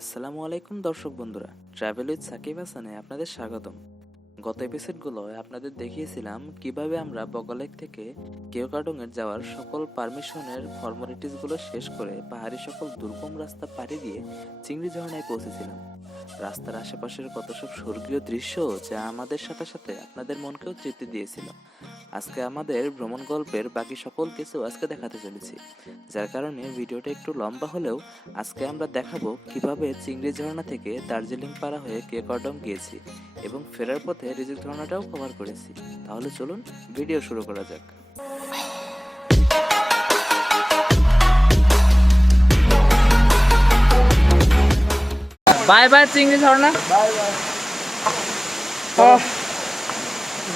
আসসালামু আলাইকুম দর্শক বন্ধুরা, ট্রাভেল উইথ সাকিব হাসানে আপনাদের স্বাগতম। গত এপিসোডগুলোয় আপনাদের দেখিয়েছিলাম কিভাবে আমরা বগলেক থেকে কেওক্রাডং-এর যাওয়ার সকল পারমিশনের ফর্মালিটিসগুলো শেষ করে পাহাড়ি সকল দুর্গম রাস্তা পাড়ি দিয়ে চিংড়ি ঝর্ণায় পৌঁছেছিলাম। রাস্তার আশেপাশের কত সব স্বর্গীয় দৃশ্য যা আমাদের সাথে সাথে আপনাদের মনকেও তৃপ্তি দিয়েছিল। আজকে আমাদের ভ্রমণ গল্পের বাকি সকল কিছু আজকে দেখাতে চলেছি, যার কারণে ভিডিওটা একটু লম্বা হলেও আজকে আমরা দেখাবো কিভাবে চিংড়ি ঝর্ণা থেকে দার্জিলিং পাড়া হয়ে কেওক্রাডং গিয়েছি এবং ফেরার পথে রিজিক ঝর্ণাটাও কভার করেছি। তাহলে চলুন ভিডিও শুরু করা যাক। বাই বাই চিংড়ি ঝর্ণা। Bye bye.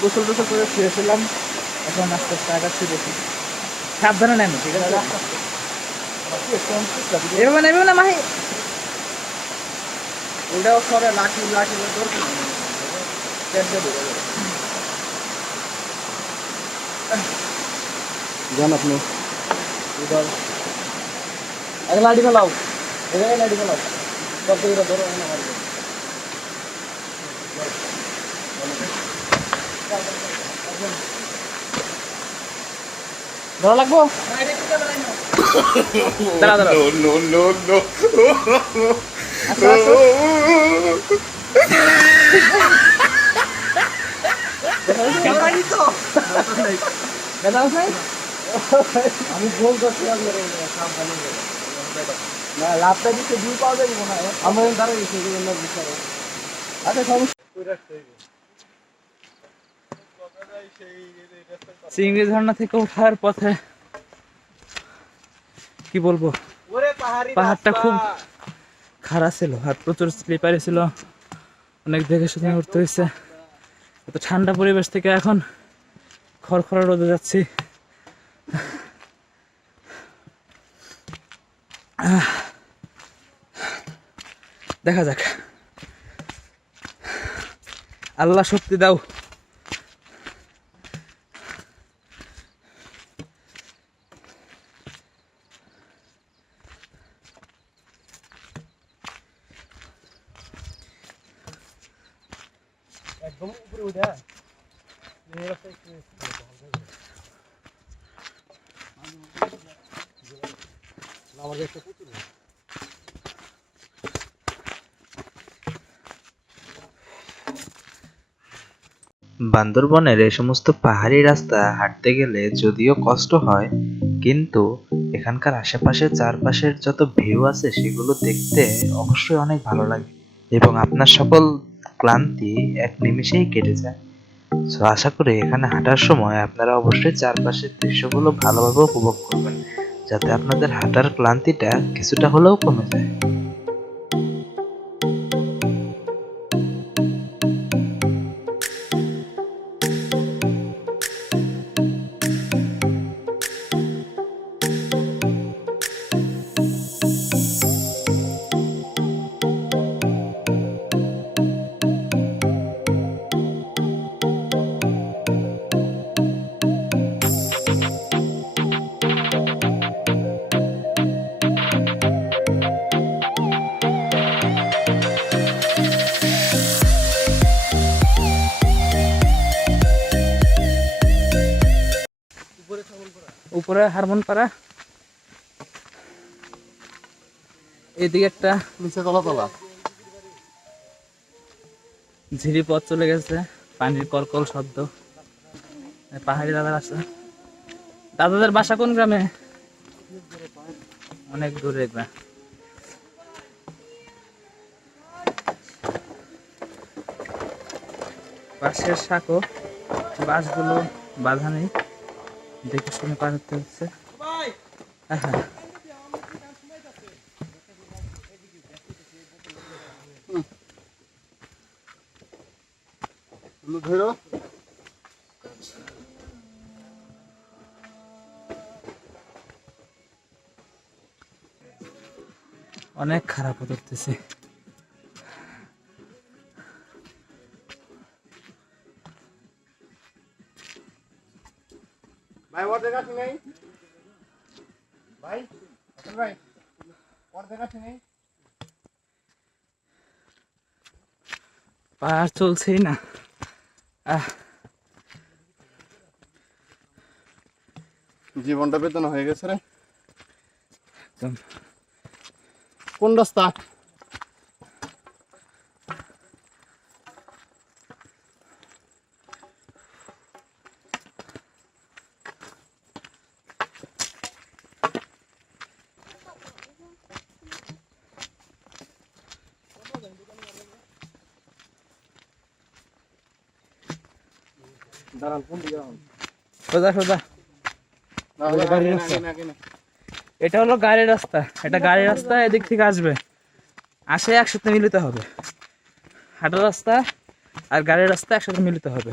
গোসল টোসল করে শুয়েছিলাম, এখন আস্তে আস্তে আগাচ্ছি, দেখি। সাবধানে নেন, ঠিক আছে? এভাবে নেবেও না মাহি। ওটাও সরে লাঠি লাঠি যান আপনি এক লাঠি ফেলাও, এখানে লাঠি ফেলাও, সব থেকে ধরো মারবে। ধরা লাগবো। দাঁড়া দাঁড়া। আমি ফোন করছিলাম না, লাভটা দিতে দুই পাওয়া যাবে মনে হয়। আমার দ্বারা গেছে বিচারে। আচ্ছা সমস্যা চিংড়ি ঝর্ণা থেকে ওঠার পথে কি বলবো, পাহাড়টা খুব খারাপ ছিল আর প্রচুর স্লিপারি ছিল, অনেক দেখে শুনে উঠতে হয়েছে। এত ঠান্ডা পরিবেশ থেকে এখন খড়খড়া রোদে যাচ্ছি। দেখা যাক, আল্লাহ শক্তি দাও। একদম উপরে উঠে আমাদের একটা প্রচুর বান্দরবনের এই সমস্ত পাহাড়ি রাস্তা হাঁটতে গেলে যদিও কষ্ট হয়, কিন্তু এখানকার আশেপাশে চারপাশের যত ভিউ আছে সেগুলো দেখতে অবশ্যই অনেক ভালো লাগে এবং আপনার সকল ক্লান্তি এক নিমেষেই কেটে যায়। সো আশা করি এখানে হাঁটার সময় আপনারা অবশ্যই চারপাশের দৃশ্যগুলো ভালোভাবে উপভোগ করবেন, যাতে আপনাদের হাঁটার ক্লান্তিটা কিছুটা হলেও কমে যায়। উপরে হারমোনপাড়া, এদিকে একটা নিচে তলা ঝিরি পথ চলে গেছে, পানির কলকল শব্দ। পাহাড়ি দাদার আছে, দাদাদের বাসা কোন গ্রামে? অনেক দূরে গ্রাম। বাঁশের সাঁকো, বাঁশগুলো বাঁধা নেই, দেখে শুনে পার হতে হচ্ছে। হ্যাঁ, ধরো অনেক খারাপ হতেছে। ভাই অর্ধেক আছে নেই ভাই, ভাই অর্ধেক আছে নেই। পাহাড় চলছেই না। আহ জীবনটা বেদনা হয়ে গেছে রে। একদম। কোন রাস্তা? দাঁড়ান, কোন দিকে যাবেন? সোজা সোজা। না, না, গাড়ির না, রাস্তা। না, না, না। এটা হলো গাড়ির রাস্তা, এটা গাড়ির রাস্তা, এদিক থেকে আসবে, আসে একসাথে মিলিত হবে। হাঁটার রাস্তা আর গাড়ির রাস্তা একসাথে মিলিত হবে।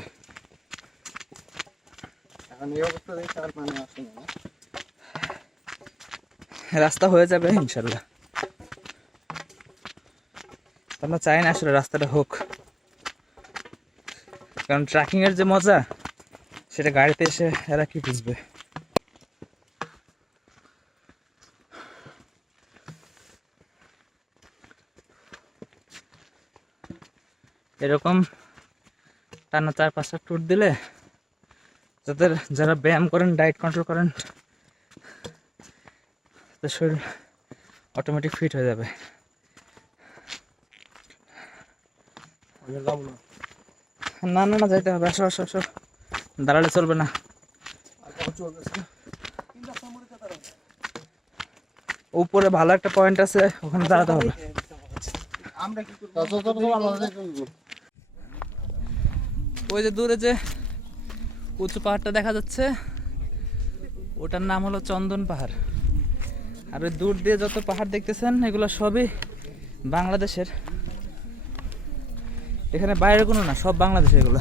এখন এই অবস্থা দেখে আর পানি আসে না। রাস্তা হয়ে যাবে ইনশাল্লাহ। আমরা চাই না আসলে রাস্তাটা হোক, কারণ ট্রাকিং এর যে মজা সেটা গাড়িতে এসে এরা কি বুঝবে। এরকম টানা 4-5টা ট্যুর দিলে যাদের যারা ব্যায়াম করেন, ডায়েট কন্ট্রোল করেন, তাদের শরীর অটোমেটিক ফিট হয়ে যাবে। না না না, যাইতে হবে। আসো আসো আসো, দাঁড়ালে চলবে না। উপরে ভালো একটা পয়েন্ট আছে, ওখানে দাঁড়াতে হবে। আমরা কি করব? চল চল চল, আমরা দেখব। ওই যে দূরে যে উঁচু পাহাড়টা দেখা যাচ্ছে, ওটার নাম হলো চন্দন পাহাড়। আর ওই দূর দিয়ে যত পাহাড় দেখতেছেন এগুলো সবই বাংলাদেশের। এখানে বাইরে কোনো না, সব বাংলাদেশের এগুলো।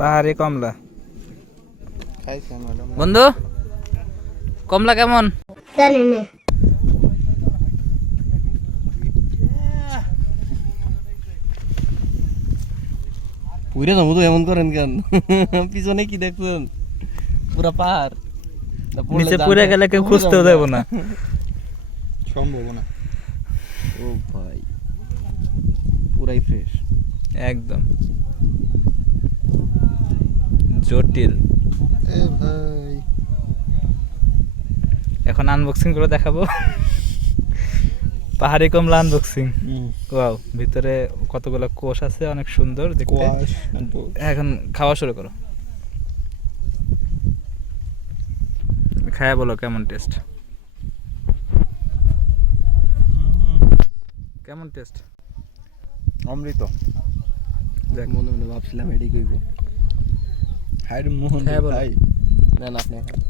পাহাড়ি কমলা। খাইছি ম্যাডাম। বন্ধু, কমলা কেমন? জানি না। পুরে যাবো তো, এমন করেন কেন? পিছনে কি দেখছেন? পুরা পাহাড়। নিচে পুরে গেলে কেউ খুঁজতেও দেবো না। সম্ভব না। ও ভাই, পুরাই ফ্রেশ একদম জটিল। এ ভাই, এখন আনবক্সিং করে দেখাবো। পাহাড়ি কমলা আনবক্সিং। ওয়াও, ভিতরে কতগুলো কোষ আছে, অনেক সুন্দর দেখতে। এখন খাওয়া শুরু করো, খায়া বলো কেমন টেস্ট। কেমন টেস্ট? অমৃত। দেখ, মনে মনে ভাবছিলাম এডি কইব। হাই রে মোহন হ্যাঁ, বলো। ভাই। না না, আপনি খান।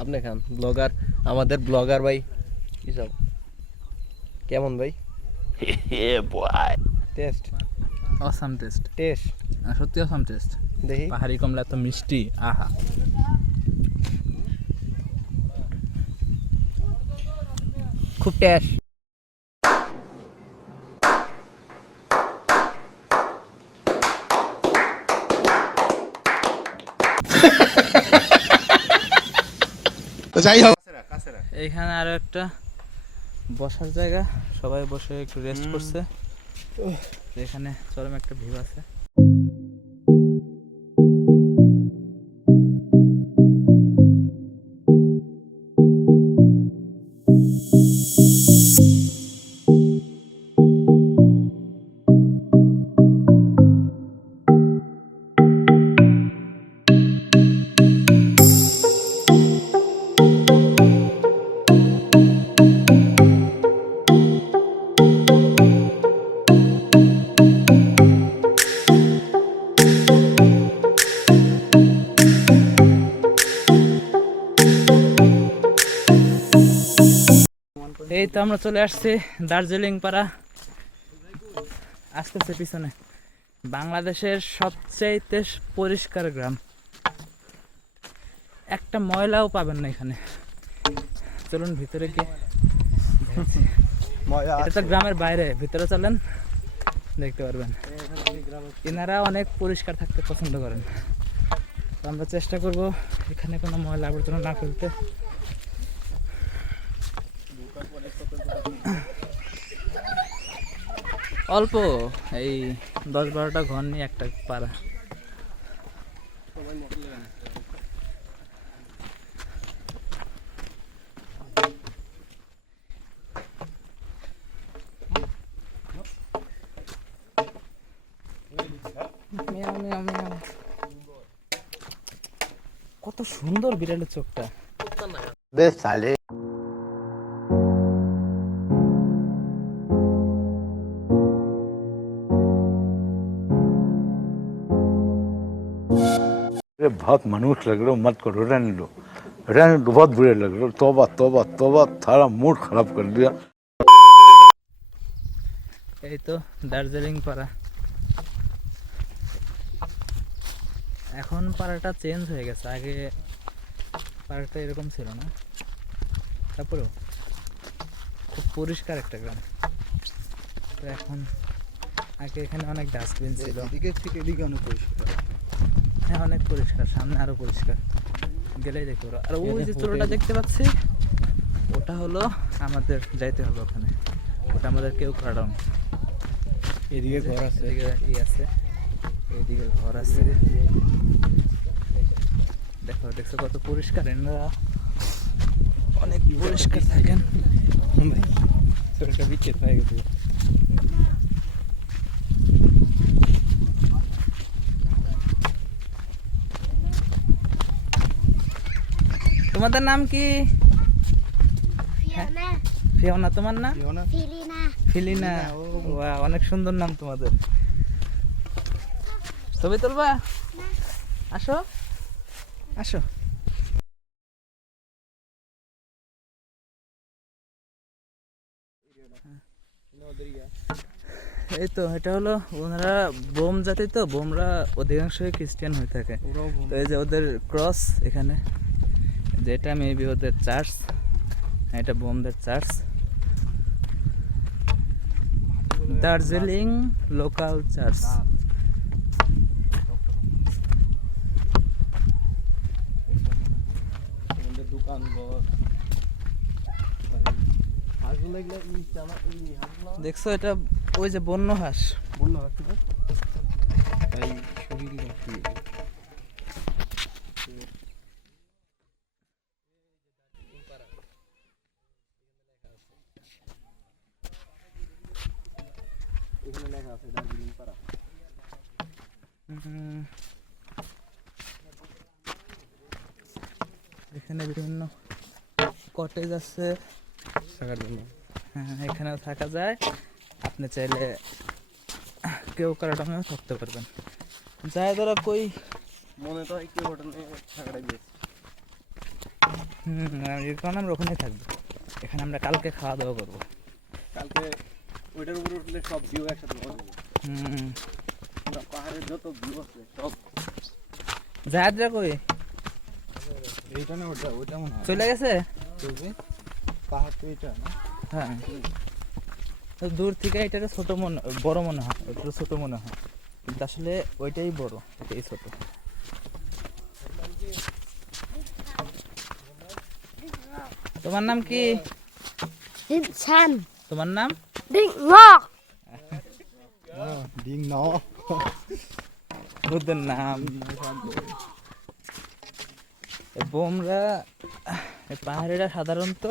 আপনি খান, ব্লগার, আমাদের ব্লগার ভাই। কি সব কেমন ভাই? হে বয়, টেস্ট অসাম টেস্ট, টেস্ট সত্যি অসাম টেস্ট। দেখি। পাহাড়ি কমলা এত মিষ্টি, আহা। খুব টেস্ট। তো যাই হোক, এইখানে আরো একটা বসার জায়গা, সবাই বসে একটু রেস্ট করছে। এখানে চরম একটা ভিউ আছে। এই তো আমরা চলে আসছি দার্জিলিং পাড়া। আসতেছে পিছনে বাংলাদেশের সবচাইতে পরিষ্কার গ্রাম, একটা ময়লাও পাবেন না এখানে। চলুন ভিতরে গিয়ে, এটা তো গ্রামের বাইরে, ভিতরে চলেন দেখতে পারবেন। এনারা অনেক পরিষ্কার থাকতে পছন্দ করেন, তো আমরা চেষ্টা করব এখানে কোনো ময়লা আবর্জনা না ফেলতে। অল্প এই 10-12টা ঘর নিয়ে একটা পাড়া। মিয়াও মিয়াও মিয়াও। কত সুন্দর বিড়ালের চোখটা। अरे बहुत मनुष्य लग रहे हो, मत करो, रहने दो, बहुत बुरे लग रहे हो। तौबा तौबा तौबा, सारा मूड खराब कर दिया। এই তো দার্জিলিং পাড়া। এখন পাড়াটা চেঞ্জ হয়ে গেছে, আগে পাড়াটা এরকম ছিল না, তারপরেও খুব পরিষ্কার একটা গ্রাম। তো এখন আগে এখানে অনেক ডাস্টবিন ছিল, এদিকে থেকে এদিকে অনেক পরিষ্কার। হ্যাঁ অনেক পরিষ্কার, সামনে আরো পরিষ্কার, গেলেই দেখতে পারো। আর ওই যে চূড়াটা দেখতে পাচ্ছি, ওটা হলো আমাদের যাইতে হবে ওখানে, ওটা আমাদের কেউ কারণ। এদিকে ঘর আছে, এদিকে ই আছে, এইদিকে ঘর আছে। দেখো দেখছো কত পরিষ্কার, এনারা অনেক পরিষ্কার থাকেন। ভাই চোরটা বিচ্ছেদ হয়ে গেছে। তোমাদের নাম কি? Fiona, Fiona. তোমার নাম? ফিলিনা। ফিলিনা। বাহ, অনেক সুন্দর নাম তোমাদের। ছবি তুলবা? আসো আসো। এই তো এটা হলো, ওনারা বোম জাতি, তো বোমরা অধিকাংশই খ্রিস্টান হয়ে থাকে। তো এই যে ওদের ক্রস এখানে, যেটা মেবি ওদের চার্চ, এটা বোমদের চার্চ। Darjeeling local church. দোকান ঘর হাঁসগুলো এগুলো হাঁসগুলো দেখছো এটা ওই যে বন্য হাঁস। বন্য হাঁসগুলো তাই শরীর এখানে লেখা আছে দার্জিলিং পাড়া। এখানে বিভিন্ন কটেজ আছে থাকার জন্য। হ্যাঁ, এখানেও থাকা যায়। আপনি চাইলে কেউ কারাডাঙ্গেও থাকতে পারবেন। যায় ধরো কই মনে তো একটু হোটেলে থাকাটা গিয়েছে। কারণ আমরা ওখানেই থাকবো। এখানে আমরা কালকে খাওয়া দাওয়া করবো। কালকে ওইটার উপরে উঠলে সব ভিউ একসাথে পাওয়া যাবে। পুরো পাহাড়ের যত ভিউ আছে সব। জাহাজরা কই এইটা না ওটা, ওইটা মনে হয় চলে গেছে? পাহাড় তো এটা না? হ্যাঁ, তো দূর থেকে এটা ছোট মনে, বড় মনে হয়, ওটা ছোট মনে হয়, কিন্তু আসলে ওইটাই বড়, এটাই ছোট। তোমার নাম কি? ইনসান। তোমার নাম? Ding rock. ডিং ন ওদের নাম বোমরা। পাহাড়িরা সাধারণত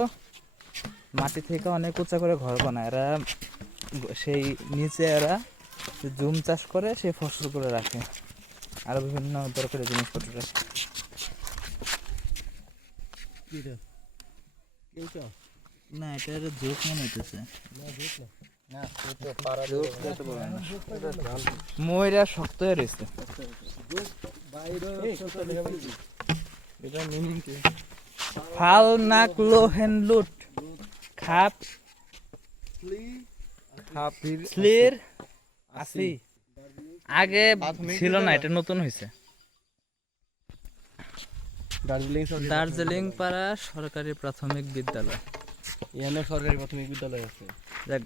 মাটি থেকে অনেক উঁচা করে ঘর বানায়। এরা সেই নিচে এরা জুম চাষ করে, সেই ফসল করে রাখে, আরো বিভিন্ন দরকারি জিনিসপত্র রাখে। না, এটা একটা জোক মনে হইতেছে। ময়রা শক্ত হয়ে রয়েছে। ফাল নাক লো হেন লুট খাপ স্লির আসি। আগে ছিল না, এটা নতুন হয়েছে। দার্জিলিং পাড়া সরকারি প্রাথমিক বিদ্যালয়। এখানে সরকারি প্রাথমিক বিদ্যালয় আছে। যাক,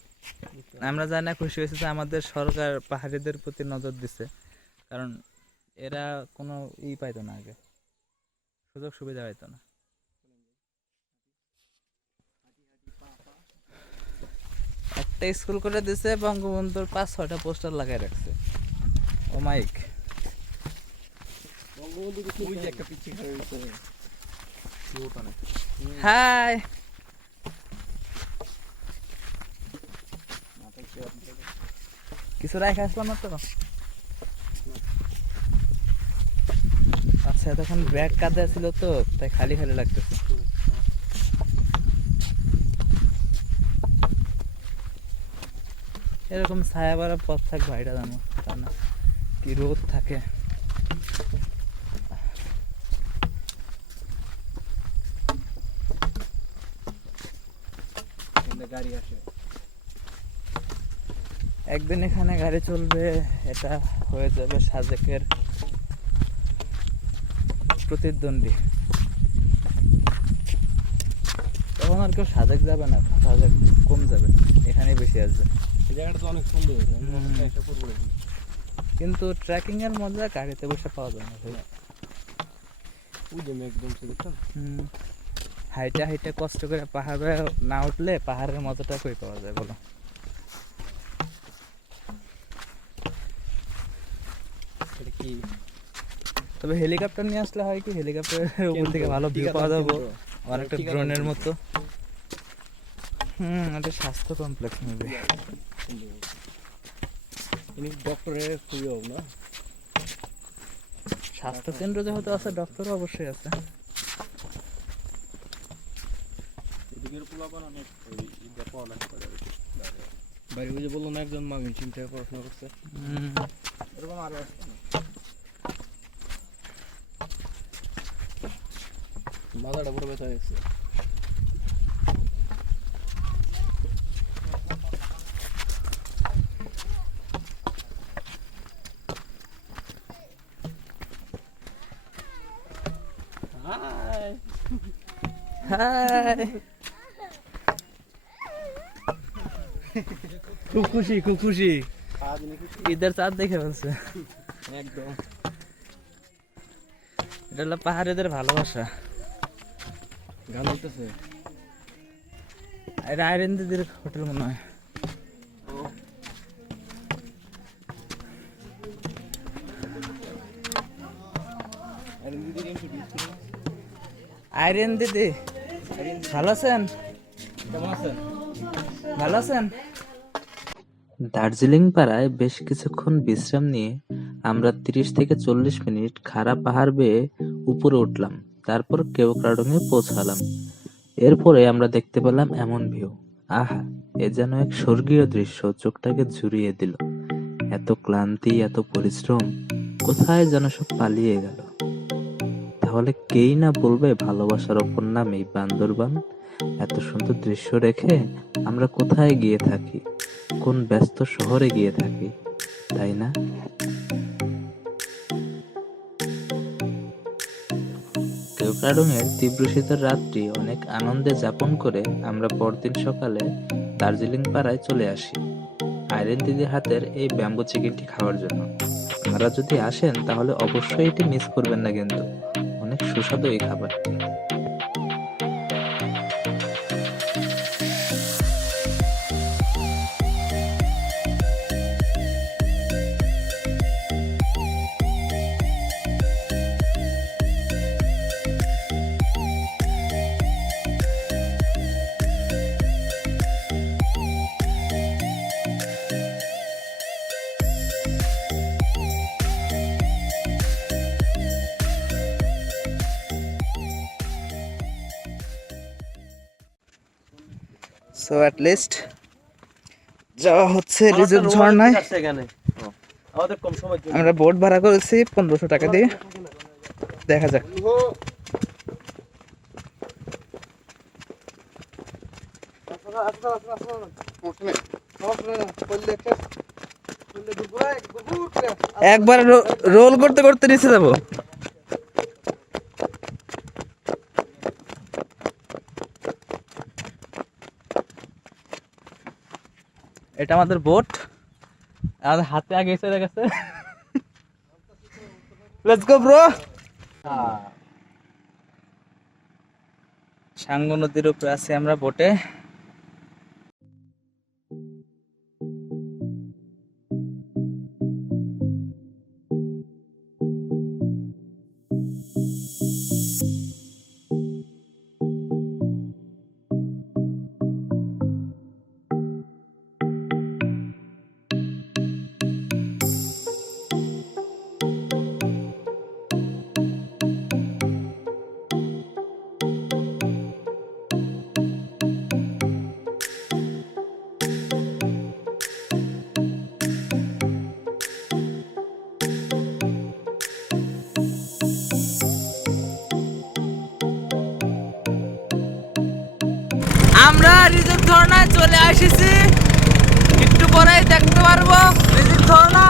আমরা জানি না, খুশি হয়েছে যে আমাদের সরকার পাহাড়িদের প্রতি নজর দিচ্ছে, কারণ এরা কোনো পাইতো না, আগে সুযোগ সুবিধা পাইতো না। একটা স্কুল করে দিছে, বঙ্গবন্ধুর 5-6টা পোস্টার লাগাই রাখছে। ও মাইক হাই, কিছু রাখা আসলো না তো? আচ্ছা, তখন ব্যাগ কাঁধে ছিল তো, তাই খালি খালি লাগতেছে। এরকম ছায়া পাড়া পথ থাকবে এটা জানো, তা না কি রোদ থাকে। গাড়ি আসে, একদিন এখানে গাড়ি চলবে, এটা হয়ে যাবে সাজেকের প্রতিদ্বন্দ্বী। তখন আর কেউ সাজেক যাবে না, সাজেক কম যাবে, এখানেই বেশি আসবে। এই জায়গাটা তো অনেক সুন্দর, এসে পড়বো। কিন্তু ট্রেকিং এর মজা গাড়িতে বসে পাওয়া যায় না ভাই। ওই যে একদম দেখতাম হাইটা হাইটা কষ্ট করে পাহাড়ে না উঠলে পাহাড়ের মজাটা কই পাওয়া যায় বলো? এটা কি তবে হেলিকপ্টার নিয়ে আসলে হয় কি, হেলিকপ্টারের উপর থেকে ভালো ভিউ পাওয়া যাবে, অনেকটা ড্রোনের মতো। এটা স্বাস্থ্য কমপ্লেক্স নেবে। ইনি ডক্টরের খুবই হোক না, স্বাস্থ্য কেন্দ্র যেহেতু আছে, ডক্টরও অবশ্যই আছে। বাইরে ওই যে বললো না একজন মামিন চিন্তা পড়াশোনা করছে, এরকম আরো আছে। মাথাটা পুরো ব্যথা হয়েছে। হাই, খুব খুশি, খুব খুশি, ঈদের চাঁদ দেখে বলছে। একদম এটা হলো পাহাড়িদের ভালোবাসা। গান হইতেছে। এটা আইরেন দিদির হোটেল মনে হয়। আইরেন দিদি ভালো আছেন? কেমন আছেন? ভালো আছেন? দার্জিলিং পাড়ায় বেশ কিছুক্ষণ বিশ্রাম নিয়ে আমরা 30 থেকে 40 মিনিট খাড়া পাহাড় বেয়ে উপরে উঠলাম, তারপর কেওক্রাডং-এ পৌঁছালাম। এরপরে আমরা দেখতে পেলাম এমন ভিউ, আহা, এ যেন এক স্বর্গীয় দৃশ্য, চোখটাকে জুড়িয়ে দিল। এত ক্লান্তি, এত পরিশ্রম, কোথায় যেন সব পালিয়ে গেল। তাহলে কেই না বলবে ভালোবাসার অপর নাম এই বান্দরবান? এত সুন্দর দৃশ্য রেখে আমরা কোথায় গিয়ে থাকি, কোন ব্যস্ত শহরে গিয়ে থাকি, তাই না? কেওক্রাডং-এর তীব্র শীতের রাতটি অনেক আনন্দে যাপন করে আমরা পরদিন সকালে দার্জিলিং পাড়ায় চলে আসি আইরেন দিদির হাতের এই ব্যাম্বু চিকেনটি খাওয়ার জন্য। আপনারা যদি আসেন তাহলে অবশ্যই এটি মিস করবেন না, কিন্তু অনেক সুস্বাদু এই খাবারটি। সো অ্যাট লিস্ট যাওয়া হচ্ছে রিজুক ঝর্ণায়। এখানে আমাদের কম সময় আমরা বোট ভাড়া করেছি 1500 টাকা দিয়ে, দেখা যাক। একবার রোল করতে করতে নিচে যাবো। এটা আমাদের বোট, আমাদের হাতে আগে এসে গেছে। Let's go bro. সাঙ্গু নদীর উপরে আছি আমরা বোটে। আমরা রিজুক ঝর্ণায় চলে এসেছি, একটু পরেই দেখতে পারবো রিজুক ঝর্ণা।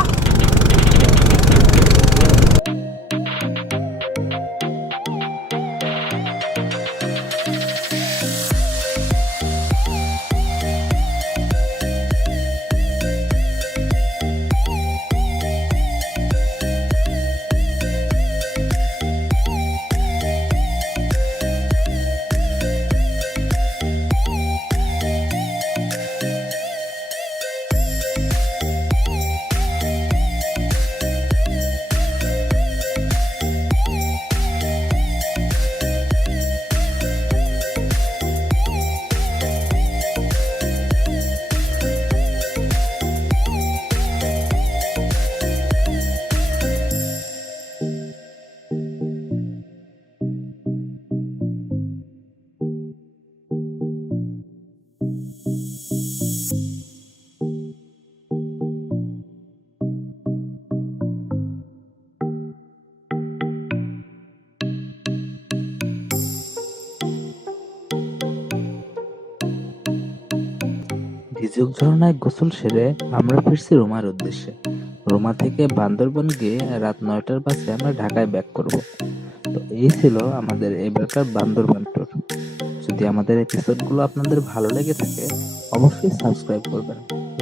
ভিজুক ঝর্ণায় গোসল সেরে আমরা ফিরছি রোমার উদ্দেশ্যে। রোমা থেকে বান্দরবন গিয়ে রাত 9টার বাসে আমরা ঢাকায় ব্যাক করব। তো এই ছিল আমাদের এবারকার বান্দরবান ট্যুর। যদি আমাদের এপিসোডগুলো আপনাদের ভালো লেগে থাকে অবশ্যই সাবস্ক্রাইব করবেন,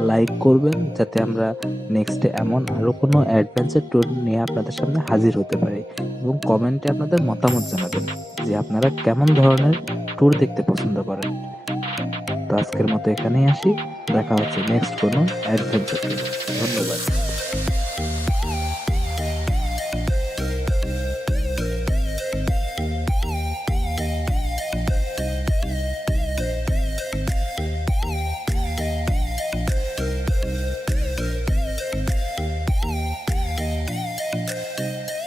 লাইক করবেন, যাতে আমরা নেক্সটে এমন আরো কোনো অ্যাডভেঞ্চার ট্যুর নিয়ে আপনাদের সামনে হাজির হতে পারি। এবং কমেন্টে আপনাদের মতামত জানাবেন যে আপনারা কেমন ধরনের ট্যুর দেখতে পছন্দ করেন। তো আজকের মতো এখানেই আসি, দেখা হচ্ছে নেক্সট কোনো অ্যাডভেঞ্চার ট্যুরে। ধন্যবাদ।